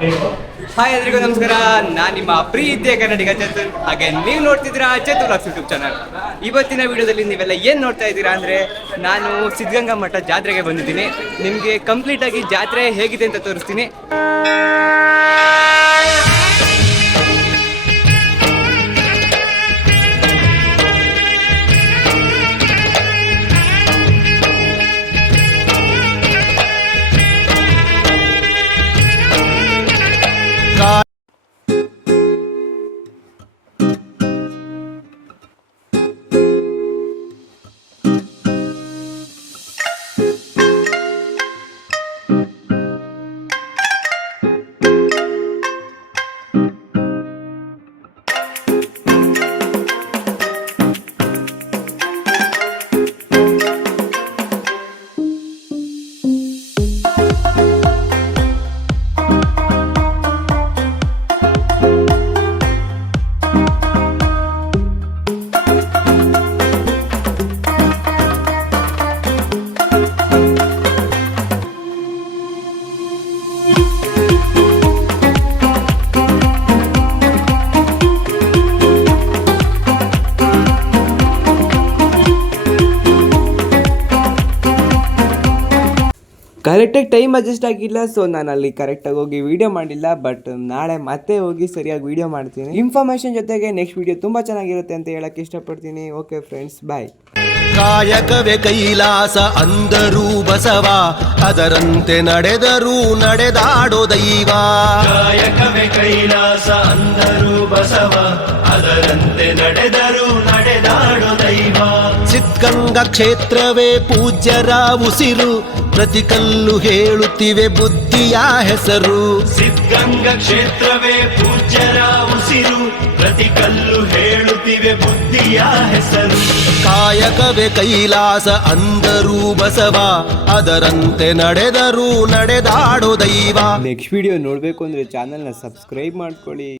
Hi ಎಲ್ರಿಗೂ ನಮಸ್ಕಾರ. ನಾನು ನಿಮ್ಮ ಪ್ರೀತಿಯ ಕನ್ನಡಿಗ ಚತುರ್. ಹಾಗೆ ನೀವು ನೋಡ್ತಿದ್ದೀರಾ ಚತುರ್ ಲಾಕ್ಸ್ ಯೂಟ್ಯೂಬ್ ಚಾನಲ್ ಇವತ್ತಿನ ವಿಡಿಯೋದಲ್ಲಿ ನೀವೆಲ್ಲ ಏನು ನೋಡ್ತಾ ಇದ್ದೀರಾ ಅಂದರೆ ನಾನು ಸಿದ್ಧಗಂಗಾ ಮಠ ಜಾತ್ರೆಗೆ ಬಂದಿದ್ದೀನಿ. ನಿಮಗೆ ಕಂಪ್ಲೀಟ್ ಆಗಿ ಜಾತ್ರೆ ಹೇಗಿದೆ ಅಂತ ತೋರಿಸ್ತೀನಿ. ಕರೆಕ್ಟಾಗಿ ಟೈಮ್ ಅಡ್ಜಸ್ಟ್ ಆಗಿಲ್ಲ ಸೊ ನಾನು ಅಲ್ಲಿ ಕರೆಕ್ಟಾಗಿ ಹೋಗಿ ವೀಡಿಯೋ ಮಾಡಿಲ್ಲ ಬಟ್ ನಾಳೆ ಮತ್ತೆ ಹೋಗಿ ಸರಿಯಾಗಿ ವೀಡಿಯೋ ಮಾಡ್ತೀನಿ. ಇನ್ಫಾರ್ಮೇಷನ್ ಜೊತೆಗೆ ನೆಕ್ಸ್ಟ್ ವೀಡಿಯೋ ತುಂಬ ಚೆನ್ನಾಗಿರುತ್ತೆ ಅಂತ ಹೇಳಕ್ಕೆ ಇಷ್ಟಪಡ್ತೀನಿ. ಓಕೆ ಫ್ರೆಂಡ್ಸ್ ಬಾಯ್ ಕಾಯಕವೇ ಕೈಲಾಸ ಅಂದರೂ ಬಸವ ಅದರಂತೆ ನಡೆದರೂ ನಡೆದಾಡೋ ದೈವ. ಕಾಯಕವೇ ಕೈಲಾಸ ಅಂದರೂ ಬಸವ ಅದರಂತೆ ನಡೆದರೂ ನಡೆದಾಡೋ ದೈವ. ಸಿದ್ಧಗಂಗಾ ಕ್ಷೇತ್ರವೇ ಪೂಜ್ಯರ ಉಸಿರು ಪ್ರತಿ ಕಲ್ಲು ಹೇಳುತ್ತಿವೆ ಬುದ್ಧಿಯ ಹೆಸರು. ಸಿದ್ಧಗಂಗಾ ಕ್ಷೇತ್ರವೇ ಪೂಜ್ಯರ ಉಸಿರು. ಪ್ರತಿ ಕಲ್ಲು ಹೇಳುತ್ತಿವೆ ಬುದ್ಧಿಯ ಹೆಸರು. ಕಾಯಕವೇ ಕೈಲಾಸ ಅಂದರೂ ಬಸವ ಅದರಂತೆ ನಡೆದರೂ ನಡೆದಾಡೋ ದೈವ. ನೆಕ್ಸ್ಟ್ ವಿಡಿಯೋ ನೋಡಬೇಕು ಅಂದರೆ ಚಾನಲ್ನ ಸಬ್ಸ್ಕ್ರೈಬ್ ಮಾಡ್ಕೊಳ್ಳಿ.